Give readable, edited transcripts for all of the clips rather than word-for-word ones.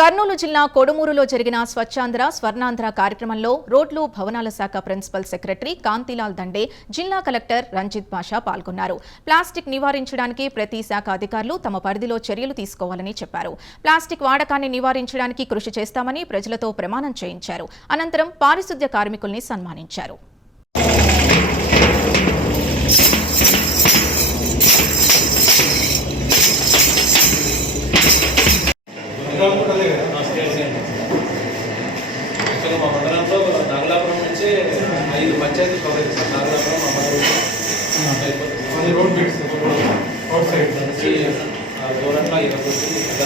కర్నూలు జిల్లా కొడుమూరులో జరిగిన స్వచ్ఛాంధ్ర స్వర్ణాంధ్ర కార్యక్రమంలో రోడ్లు భవనాల శాఖ ప్రిన్సిపల్ సెక్రటరీ కాంతిలాల్ దండే, జిల్లా కలెక్టర్ రంజిత్ బాషా పాల్గొన్నారు. ప్లాస్టిక్ నివారించడానికి ప్రతి శాఖ అధికారులు తమ పరిధిలో చర్యలు తీసుకోవాలని చెప్పారు. ప్లాస్టిక్ వాడకాన్ని నివారించడానికి కృషి చేస్తామని ప్రజలతో ప్రమాణం చేయించారు. అనంతరం పారిశుద్ధ్య కార్మికుల్ని సన్మానించారు. మా మండలంలో నాగలాపురం నుంచి 5 పంచాయతీ కవర్ చేస్తారు. నాగలాపురం అమలు రోడ్ బిట్స్ అవుట్ సైడ్ నుంచి దూరంగా 20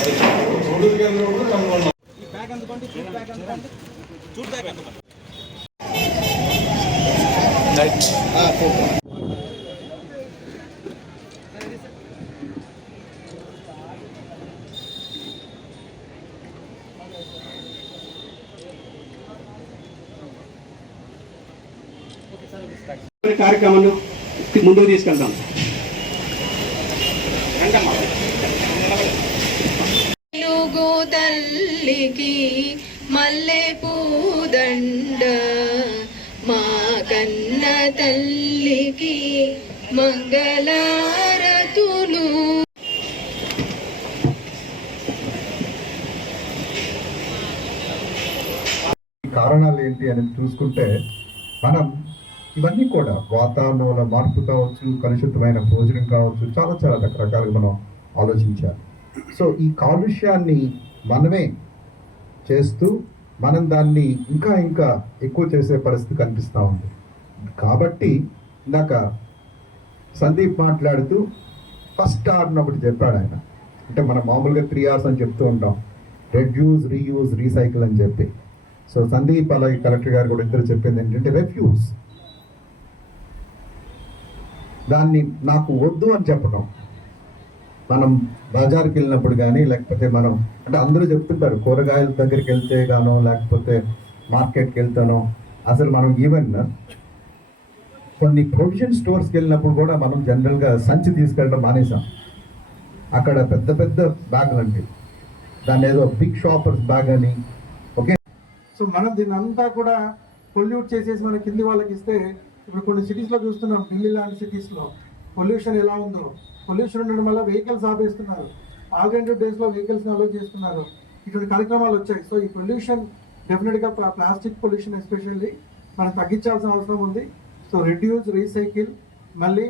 కార్యక్రమాన్ని ముందుకు తీసుకెళ్తాం. తెలుగు తల్లికి మల్లె పూదండ, మా కన్న తల్లికి మంగళారతులు. కారణాలు ఏంటి అని చూసుకుంటే మనం ఇవన్నీ కూడా వాతావరణ మార్పు కావచ్చు, కలుషితమైన భోజనం కావచ్చు, చాలా చాలా రకరకాలుగా మనం ఆలోచించాలి. సో ఈ కాలుష్యాన్ని మనమే చేస్తూ మనం దాన్ని ఇంకా ఇంకా ఎక్కువ చేసే పరిస్థితి కనిపిస్తూ ఉంది. కాబట్టి ఇందాక సందీప్ మాట్లాడుతూ ఫస్ట్ R ఒకటి చెప్పాడు ఆయన. అంటే మనం మామూలుగా 3 Rs అని చెప్తూ ఉంటాం, రెడ్యూస్, రీయూజ్, రీసైకిల్ అని చెప్పి. సో సందీప్ అలాగే కలెక్టర్ గారు కూడా ఇద్దరు చెప్పింది ఏంటంటే రెఫ్యూజ్, దాన్ని నాకు వద్దు అని చెప్పడం. మనం బజార్కి వెళ్ళినప్పుడు కానీ లేకపోతే మనం అంటే అందరూ చెప్తుంటారు కూరగాయల దగ్గరికి వెళ్తే గానో లేకపోతే మార్కెట్కి వెళ్తానో, అసలు మనం ఈవెన్ కొన్ని ప్రొవిజన్ స్టోర్స్కి వెళ్ళినప్పుడు కూడా మనం జనరల్గా సంచి తీసుకెళ్ళడం మానేసాం. అక్కడ పెద్ద పెద్ద బ్యాగులు అంటే దాన్ని ఏదో బిగ్ షాపర్స్ బ్యాగ్ అని. ఓకే, సో మనం దీన్ని అంతా కూడా పొల్యూట్ చేసేసి మన కింది వాళ్ళకి ఇస్తే, ఇప్పుడు కొన్ని సిటీస్లో చూస్తున్నాం, ఢిల్లీ లాంటి సిటీస్లో పొల్యూషన్ ఎలా ఉందో. పొల్యూషన్ ఉండడం వల్ల వెహికల్స్ ఆపేస్తున్నారు, ఆల్టర్నేటివ్ డేస్లో వెహికల్స్ని అలో చేస్తున్నారు. ఇటువంటి కార్యక్రమాలు వచ్చాయి. సో ఈ పొల్యూషన్ డెఫినెట్గా ప్లాస్టిక్ పొల్యూషన్ ఎస్పెషల్లీ మనం తగ్గించాల్సిన అవసరం ఉంది. సో రిడ్యూస్, రీసైకిల్, మళ్ళీ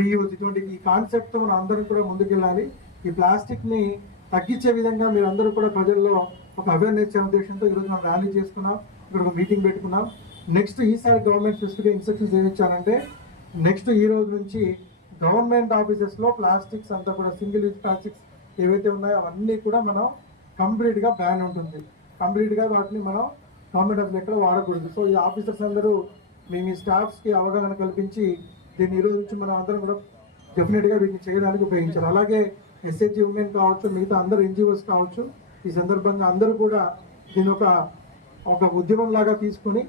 రీయూజ్, ఇటువంటి ఈ కాన్సెప్ట్తో మనం అందరం కూడా ముందుకెళ్ళాలి. ఈ ప్లాస్టిక్ని తగ్గించే విధంగా మీరు అందరూ కూడా ప్రజల్లో ఒక అవేర్నెస్ ఇచ్చే ఉద్దేశంతో ఈరోజు మనం ర్యాలీ చేసుకున్నాం, ఇక్కడ ఒక మీటింగ్ పెట్టుకున్నాం. నెక్స్ట్ ఈసారి గవర్నమెంట్ స్పెసిఫిక్గా ఇన్స్ట్రక్షన్స్ ఏమి ఇచ్చారంటే, నెక్స్ట్ ఈ రోజు నుంచి గవర్నమెంట్ ఆఫీసెస్లో ప్లాస్టిక్స్ అంతా కూడా సింగిల్ యూజ్ ప్లాస్టిక్స్ ఏవైతే ఉన్నాయో అవన్నీ కూడా మనం కంప్లీట్గా బ్యాన్ ఉంటుంది. కంప్లీట్గా వాటిని మనం గవర్నమెంట్ ఆఫీస్ ఎక్కడ వాడకూడదు. సో ఈ ఆఫీసర్స్ అందరూ మీ స్టాఫ్స్కి అవగాహన కల్పించి దీన్ని ఈ రోజు నుంచి మనం అందరం కూడా డెఫినెట్గా వీటిని చేయడానికి ఉపయోగించాలి. అలాగే SHG ఉమెన్ కావచ్చు, మిగతా అందరు NGOs కావచ్చు, ఈ సందర్భంగా అందరూ కూడా దీని ఒక ఉద్యమం లాగా తీసుకుని